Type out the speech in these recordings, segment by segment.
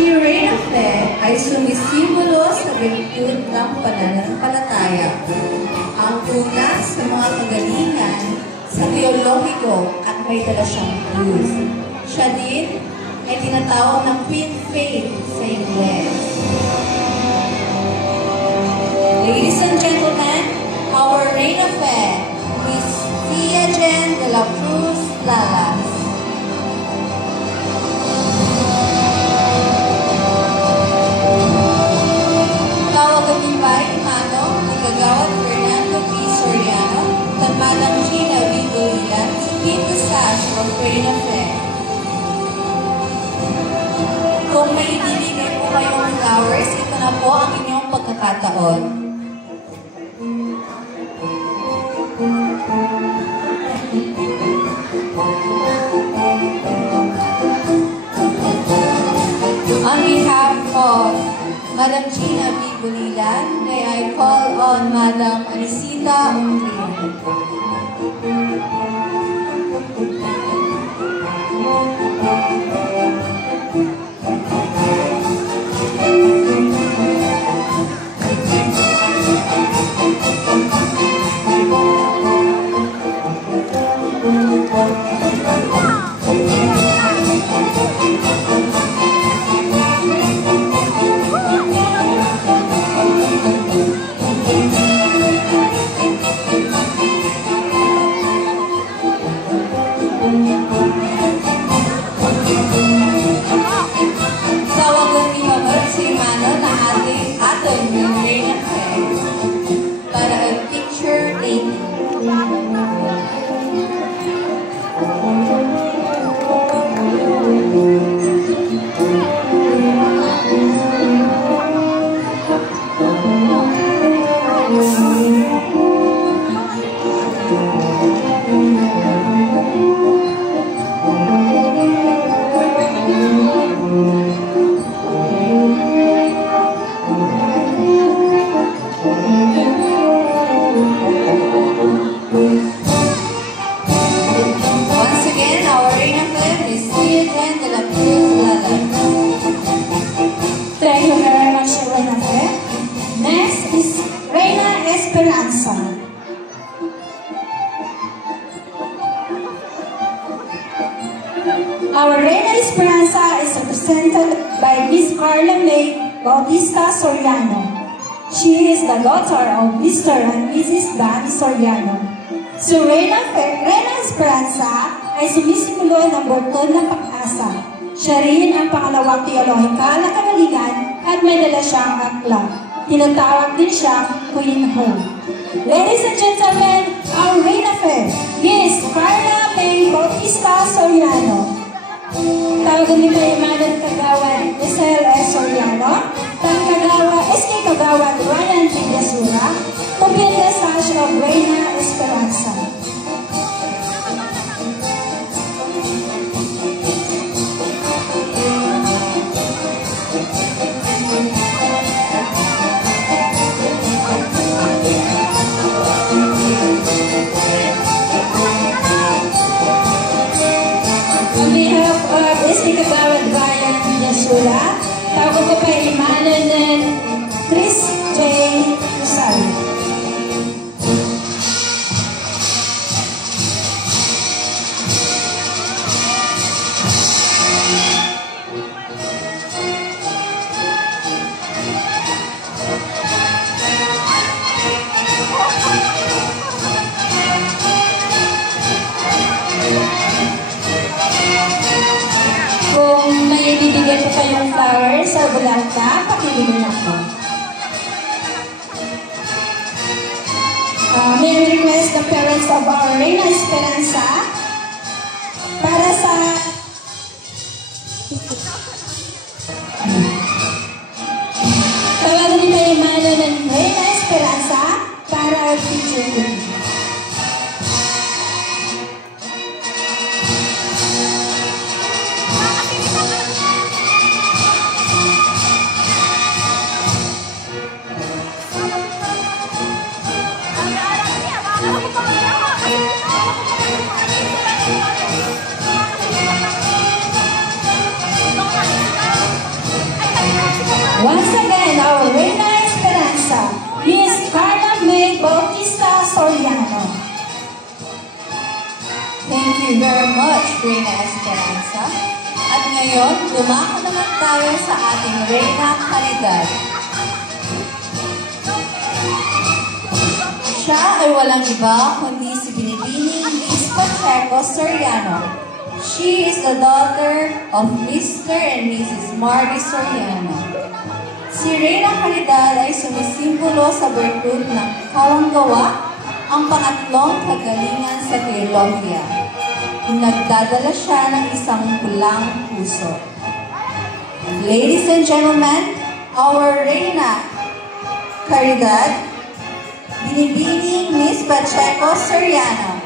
Si Reina Fe ay sumisimbolo sa virtud ng pananampalataya. Ang una sa mga kagalingan sa teologiko at may dala siyang krus. Siya din ay tinatawag ng Queen Faith sa Ingles. Ladies and gentlemen, our Reina Fe, Miss Tia Jen de la Cruz Lalas. Tawagan Mano ni Kagawad Fernando P. Soriano, Madam Gina V. Golilan, to keep the sash of Reina Fe. Kung may ibibigay po kayong flowers, ito na po ang inyong pagkakataon. On behalf of Madam Gina V. Golilan, may I call on Madam Anisita Umbrian. Our Reina Esperanza is represented by Miss Carla May Bautista Soriano. She is the daughter of Mr. and Mrs. Dan Soriano. Si Reina Esperanza ay sumisimbolo ng bukod ng pag-asa. Siya rin ang pangalawang teolohikal na kagalingan at may dala siyang akla. Tinatawag din siyang Queen Hope. Ladies and gentlemen, our Reina Fe, Miss Carla May Bautista Soriano. Tawagan ni Mayaman Kagawad Giselle S. Soriano, Kagawad S.K. Kagawad Ryan G. Yasura, to be in the sash of Reina Esperanza. Tawag ko pa imanan ng Chris J. Rosario. Kung may bibigyan ko kayong flowers sa bulangka, pakibigyan ako. May request the parents of our Reina Esperanza para sa tawagan ni Mayaman ng Reina Esperanza para our future queen. Once again, our Reina Esperanza, Miss Carla May Bautista Soriano. Thank you very much, Reina Esperanza. At ngayon, dumako naman tayo sa ating Reina Caridad. Siya ay walang iba kundi si Binibining Miss Pacheco Soriano. She is the daughter of Mr. and Mrs. Marty Soriano. Si Reina Caridad ay sumisimbolo sa bertud ng kawanggawa, ang pangatlong kagalingan sa teolohiya. Nagdadala siya ng isang pulang puso. Ladies and gentlemen, our Reina Caridad, Binibining Miss Pacheco Soriano.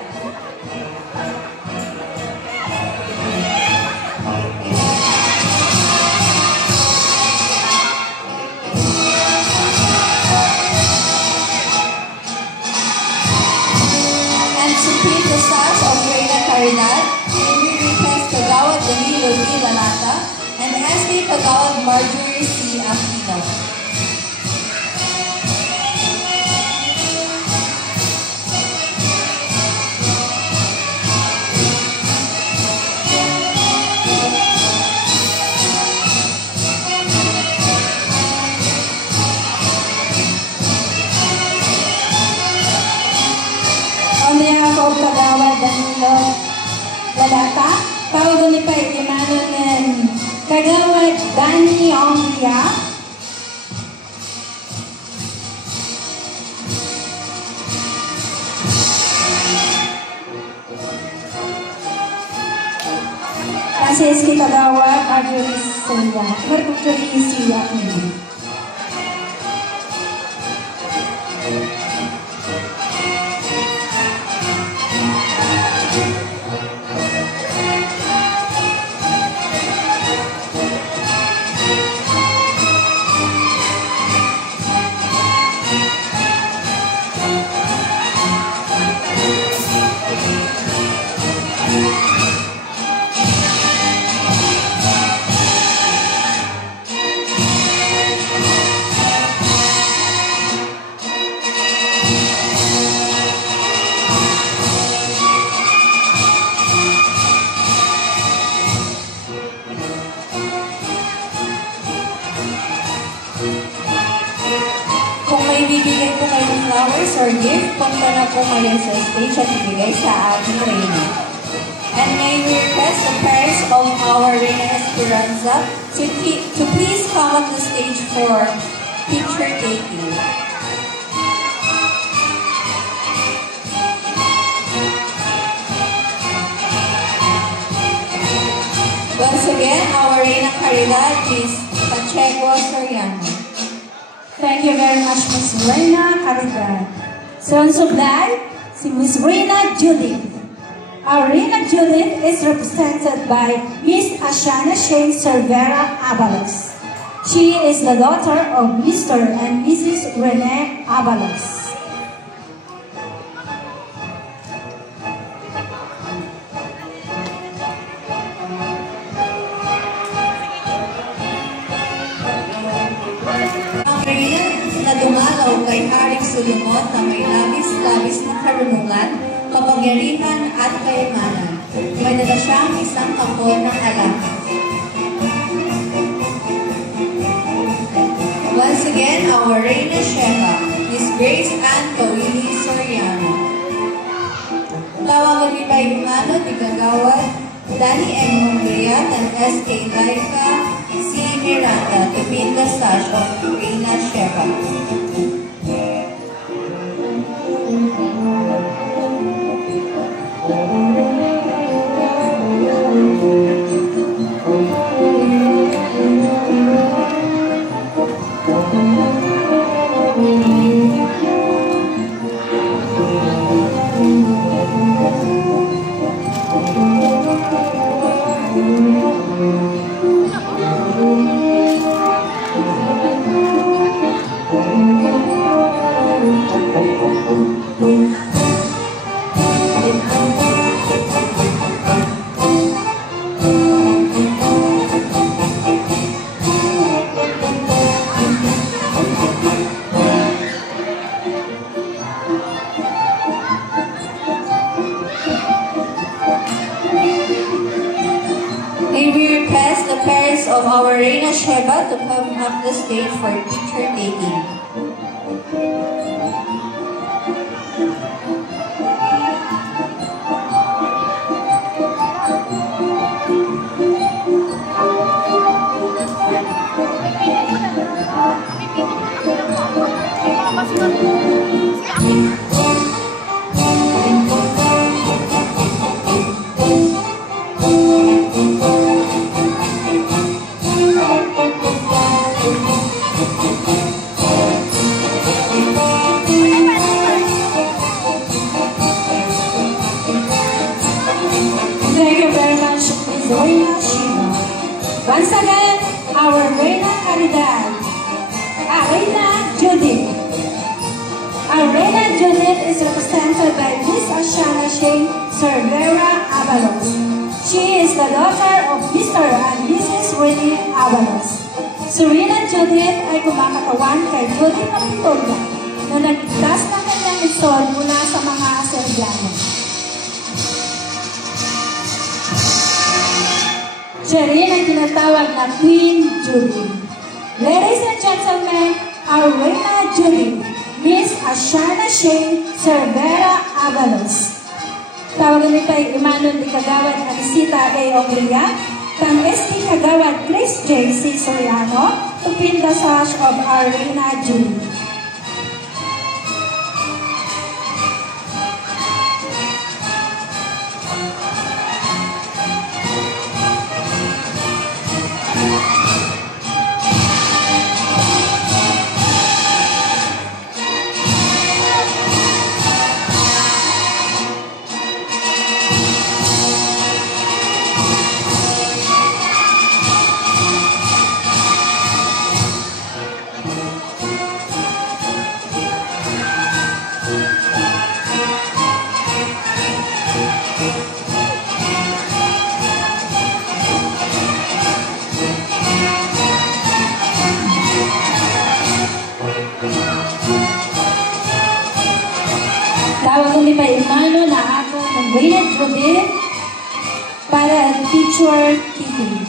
And to please the stars of Reina Caridad, we request Kagawad Danilo D. Lanata and SD Kagawad Marjorie C. Aquino. On behalf of Kagawad Danilo Lalata, Paulo ni Emmanuel and Kagawad Danny Ongria, Francisco Kagawad Marjorie C. Aquino. Kung may bibigay po kayong flowers or gift, punta na po kayo sa stage at ibigay sa ating Reina. And may we request the parents of our Reina Esperanza to please come on the stage for picture taking. Once again, our Reina Caridad is Pacheco Soriano. Thank you very much, Miss Reina Caridad. Son supply, si Miss Reina Judith. Our Reina Judith is represented by Miss Ashana Shane Cervera Abalos. She is the daughter of Mr. and Mrs. Rene Abalos. Na dumalaw kay Haring Sulumot na may labis-labis na karunungan, kapangyarihan at kayamanan. May dala siyang isang kapon ng alahas. Once again, our Reina Shefa, Miss Grace Ann Kawili Soriano. Tawagan ni Paimano ni Kagawad Danny M. Hongria and S.K. Laika C. Miranda to be the sash of Reina Shefa. parents of our Reina Sheba to come up the stage for picture taking. Thank you very much, Ms. Reina Sheba. Once again, our Reina Caridad, Reina Judith. Our Reina Judith is represented by Miss Ashana Shea Cervera Avalos. She is the daughter of Mr. and Mrs. Rene Avalos. Si Reina Judith ay kumakatawan kay Judith Kapitolda na nagligtas ng kanyang isol mula sa mga Serbiano. Siya rin ang tinatawag na Queen Judy. Ladies and gentlemen, our Reina Judy, Miss Ashana Shea Cervera Avalos. Tawagan nito ay Imanon de Kagawad Anisita A. Oglia, Tan S.T. Kagawad Chris J. C. Soriano, to pin the sash of our Reina Judy. Tawagan ni pa Imano na ako ng Reina Judith para picture taking.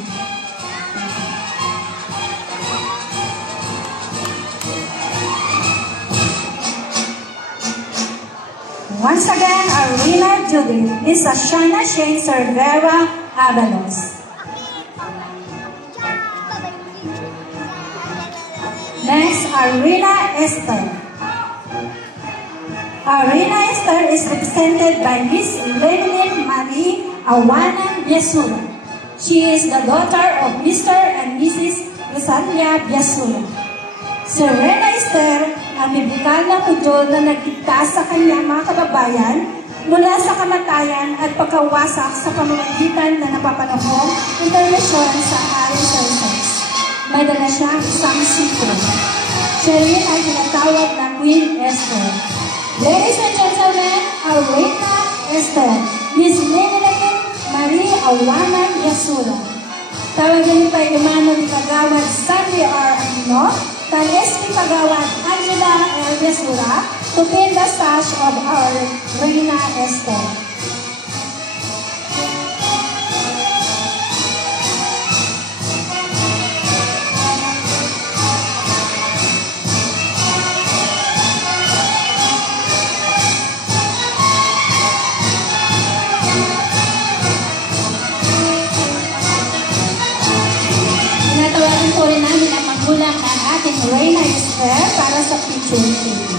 Once again, our Reina Judith is Ashana Shea Cervera Avalos. Next, our Reina Esther. Our Reina Esther is represented by Miss Lenilyn Marie Awanan Biasura. She is the daughter of Mr. and Mrs. Rosalia Biasura. Si Reina Esther ang bibigyan ng Hudyo na nagligtas sa kanyang mga kababayan mula sa kamatayan at pagkawasak sa pamamagitan na napapanahong intervensyon sa Aryan Services. May dala siyang isang sipro. Siya rin ay tinatawag na Queen Esther. Ladies and gentlemen, our Reina Esther, Miss Lenilyn Marie Awanan Biasura. Tawagan niyo pa Imano ni Kagawad Sandy R. Aquino, Tan S.P. Kagawad Angela L. Biasura, to pin the sash of our Reina Esther. Magulang ng ating Reina Esther para sa picture taking.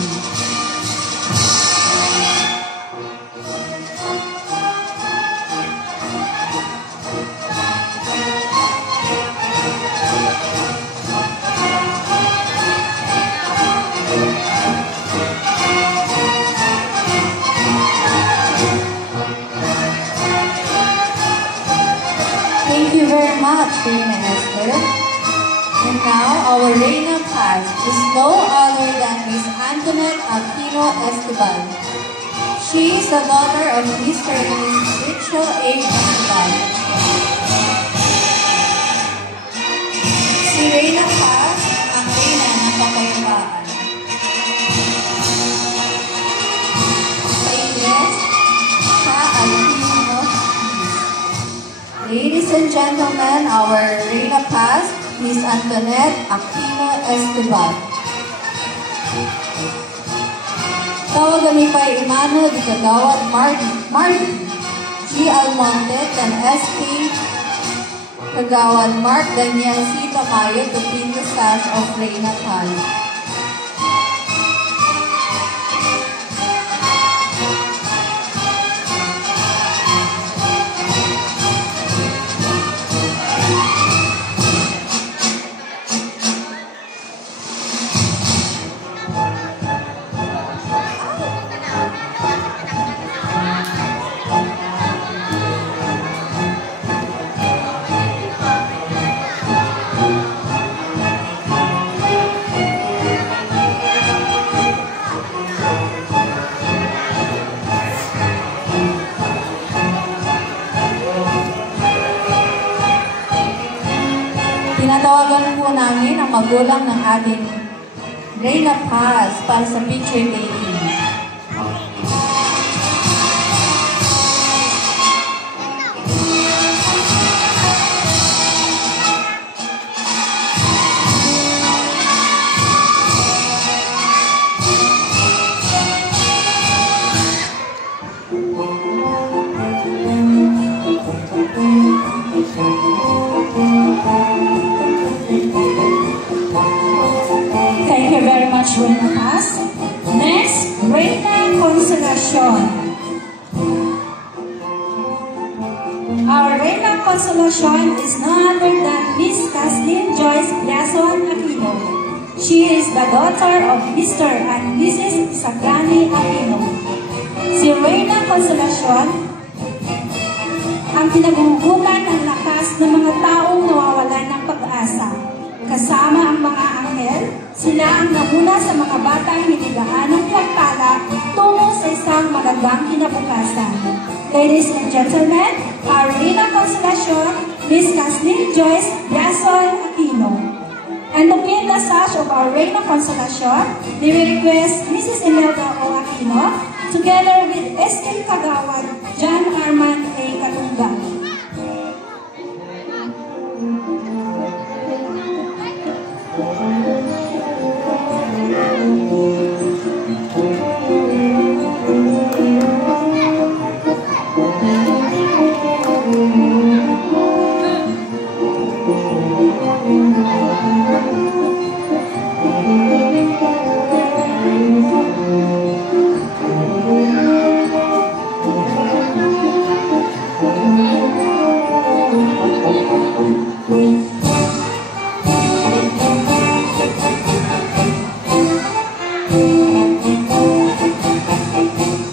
Thank you very much, Reina Esther. And now, our Reina Paz is no other than Miss Antoinette Aquino Esteban. She is the daughter of Mr. and Mrs. Rachel A. Esteban. Si Reina Paz, ang Reina ng Kapayapaan. Sa Ingles, siya ay Queen of Peace. Ladies and gentlemen, our Reina Paz, Miss Antoinette Aquino Esteban. Tawagan ni Pai Imano di Kagawad Marty G. Almonte and SP Kagawad Mark Daniel C. Tamayo to pin the sash of Reina Paz. Tinatawagan po namin ang magulang ng ating Reina Paz para sa picture taking. Thank you very much, Reina Paz. Next, Reina Consolacion. Our Reina Consolacion is none other than Miss Kathleen Joyce Biason Aquino. She is the daughter of Mr. and Mrs. Sagrani Aquino. Si Reina Consolacion ang pinaghuhugutan ng lakas ng mga taong nawawalan ng pag-asa. Kasama ang mga anghel, sila ang namuna sa mga batang hindi gaanong pinagpala tungo sa isang magandang kinabukasan. Ladies and gentlemen, our Reina Consolacion, Miss Kathleen Joyce Biason Aquino. And to pin the sash of our Reina Consolacion, we request Mrs. Imelda O. Aquino, together with S.M. Kagawad, John Arman A. Katunga.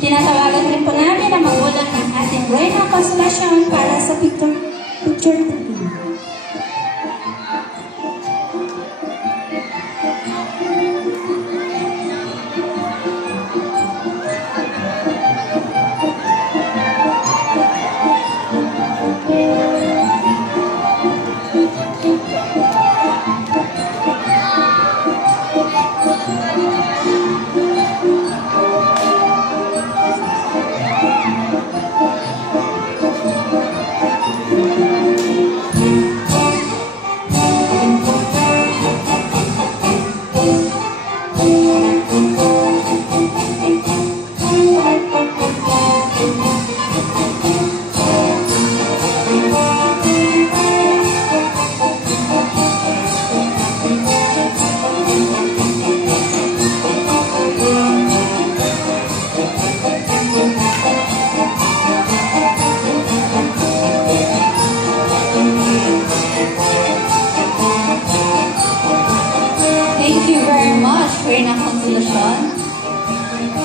Tinatawagan rin po namin ang magulang ng ating Reina Consolacion para sa picture taking. Reina Consolacion.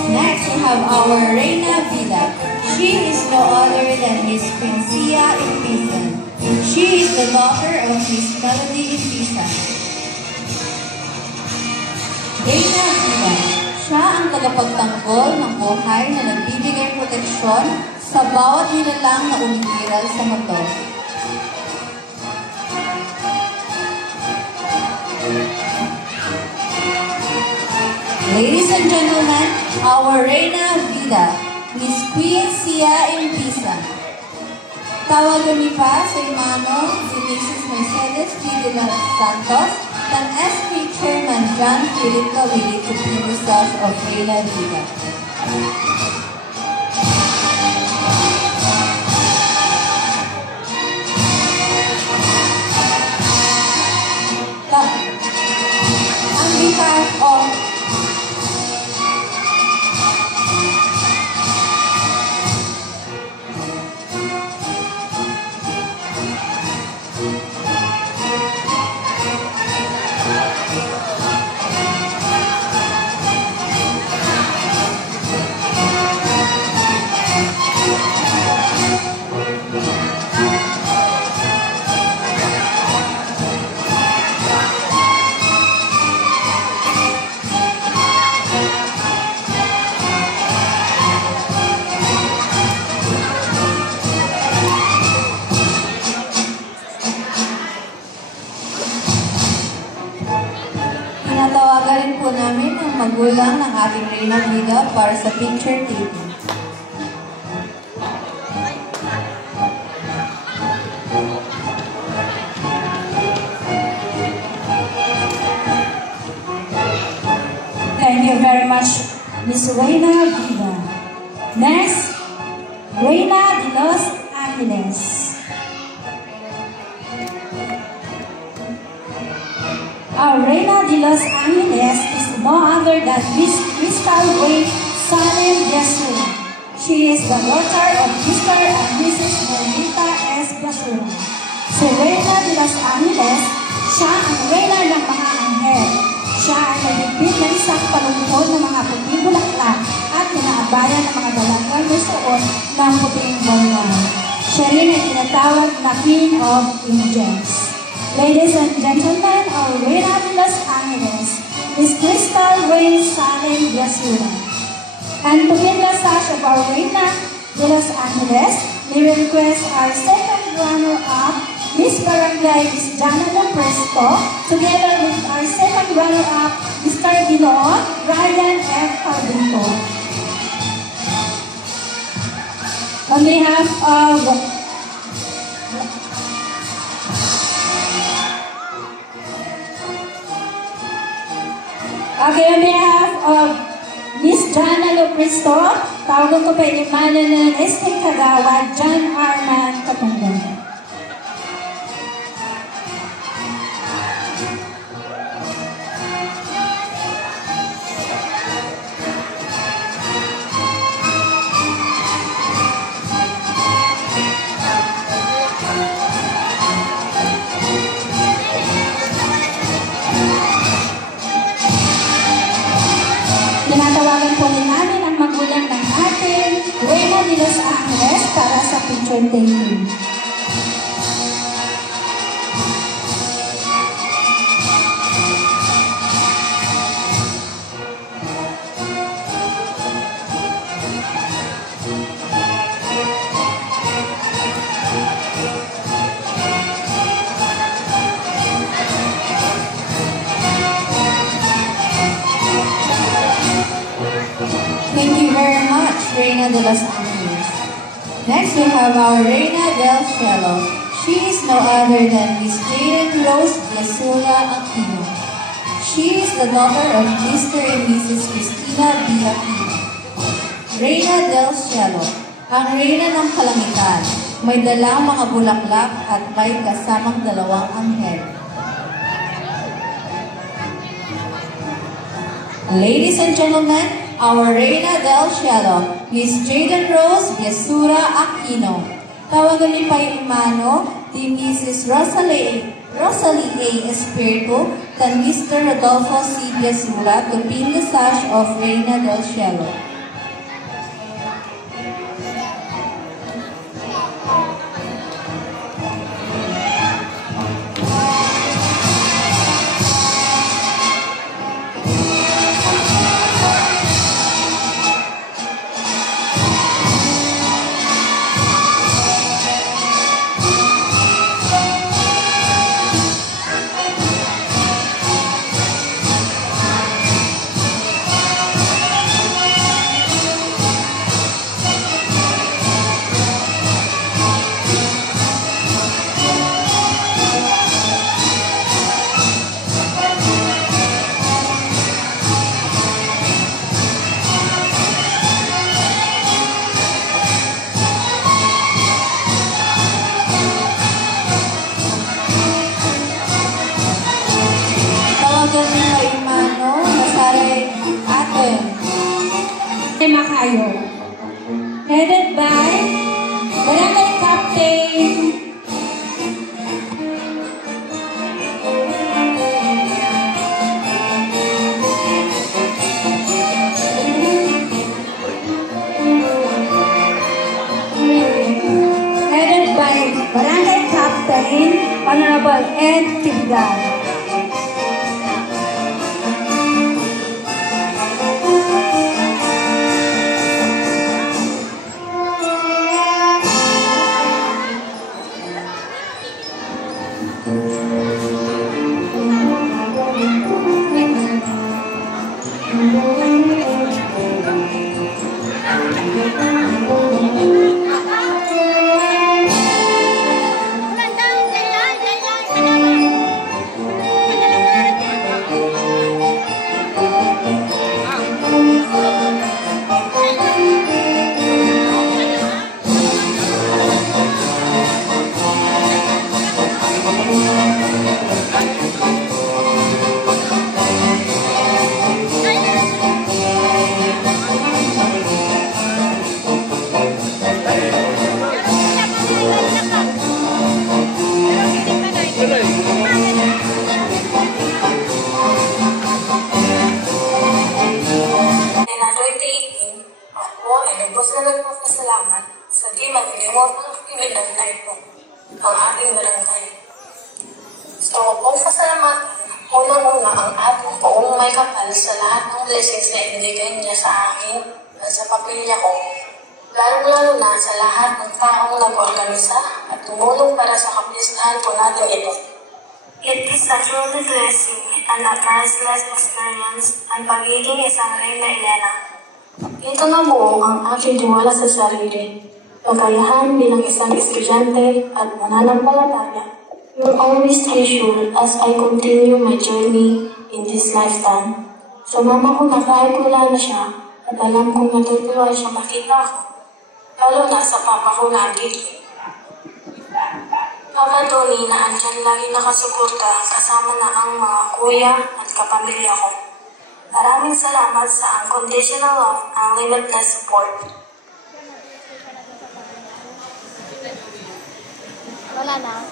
Next, we have our Reina Vida. She is no other than Miss Princia Impisan. She is the daughter of Miss Melody Impisan. Reina Vida. Siya ang tagapagtanggol ng buhay na nagbibigay proteksyon sa bawat nilalang na umiiral sa mundo. Ladies and gentlemen, our Reina Vida, Miss Queen Sia Impisan. Tawagan niyo pa sa imano si Mrs. Mercedes P. de los Santos ng SP Chairman John Philip Kawili to be the staff of Reyna Vida. On behalf of Tinatawagan rin po namin ang magulang ng ating Reyna Vida para sa picture taking. Thank you very much, Miss Reyna Vida. Next, Reyna de los Angeles. Our Reyna de los Angeles is no other than Miss Crystal Ray Salem Yasura. She is the daughter of Mr. and Mrs. Marita S. Yasura. Si Reyna de los Angeles, siya ang Reyna ng mga anghel. Siya ay nagigpit ng isang palungkod ng mga puting bulaklak at pinaabayan ng mga dalagang nusuot ng puting bongan. Siya rin ay tinatawag na Queen of Angels. Ladies and gentlemen, our Reyna de los Angeles is Crystal Ray Salem Yasura. And to win the sash of our Reyna de los Angeles, we request our second runner-up, Miss Barangay, Miss Jana Lopresto, together with our second runner-up, Mr. Ginoon, Ryan F. Caldito. On behalf of on behalf of Miss Jana Lopresto, tawagan ko pa yung mana ng SK Kagawad, John Arman Katungan. Tinatawagan po rin namin ang magulang ng ating Reyna de los Angeles para sa picture taking. Thank you very much, Reyna de los Angeles. Next, we have our Reyna del Cielo. She is no other than Miss Jaden Rose Yasula Aquino. She is the daughter of Mr. and Mrs. Cristina B. Aquino. Reyna del Cielo, ang Reyna ng Kalangitan, may dalang mga bulaklak at may kasamang dalawang anghel. Ladies and gentlemen, our Reyna del Cielo, Miss Jaden Rose Yasura Aquino. Tawagan niyo pa yung imano ni Mrs. Rosalie A. Espiritu and Mr. Rodolfo C. Yasura to pin the sash of Reyna del Cielo. tayo. Headed by Barangay Captain Honorable Ed Tigdan. Nagpapasalamat sa di mag-iwag ng aktividad na ito ang ating barangay. Gusto ko pong pasalamatan unang-una ang ating poong may kapal sa lahat ng blessings na ibinigay niya sa akin at sa pamilya ko, lalong-lalo na sa lahat ng taong nag-organisa at tumulong para sa kapistahan po natin ito. It is a truly blessing and a priceless experience ang pagiging isang Reyna Elena. Ito na buong ang aking tiwala sa sarili, kakayahan bilang isang estudyante at mananampalataya. Will always stay sure as I continue my journey in this lifetime. So mama ko na kahit wala na siya, at alam kong natutuwa siya makita ako, lalo na sa papa ko na dito. Papa Tony na andyan lagi nakasuporta kasama na ang mga kuya at kapamilya ko. Maraming salamat sa unconditional love and limitless support. Wala na.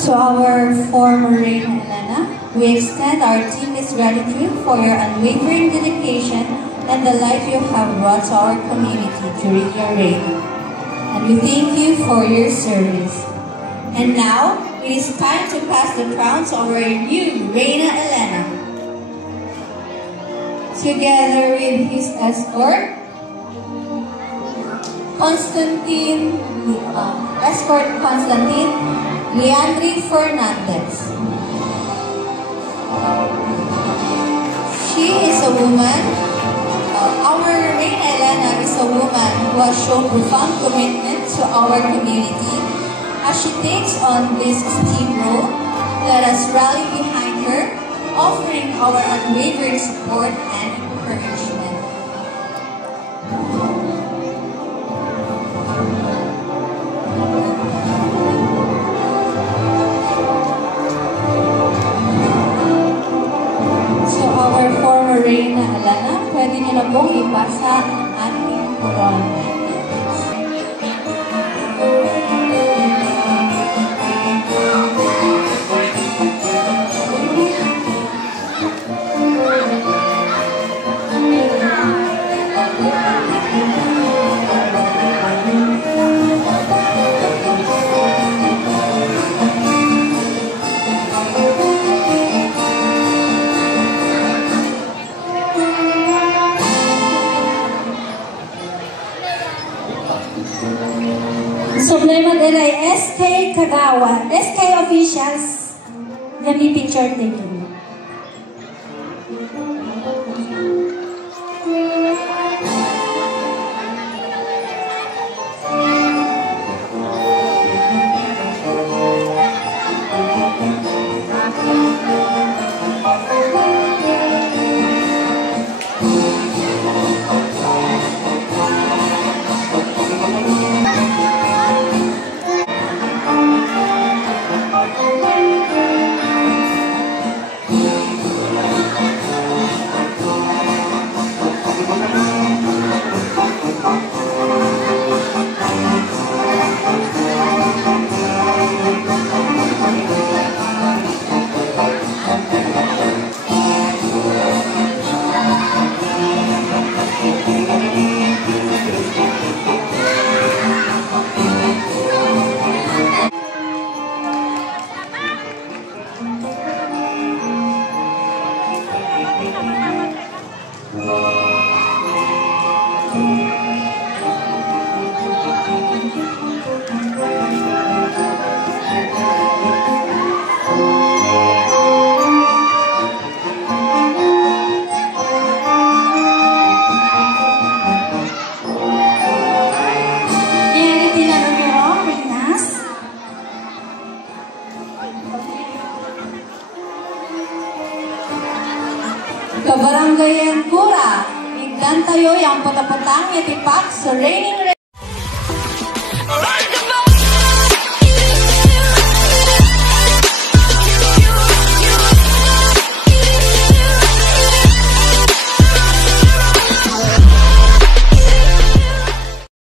To our former Reyna Elena, we extend our deepest gratitude for your unwavering dedication and the life you have brought to our community during your reign. And we thank you for your service. And now, it is time to pass the crown to our new Reyna Elena. Together with his escort, Constantine Leandri Fernandez. She is a woman, our Reyna Elena is a woman who has shown profound commitment to our community. As she takes on this esteemed role, let us rally behind her, offering our unwavering support and encouragement. Reyna Elena, pwede niyo na pong ipasa ang ating corona. Sublema de la SK Kagawa, SK officials, gami picture taking. Kabaranggayan Kura, igdan tayo yung putaputang yatipak sa raining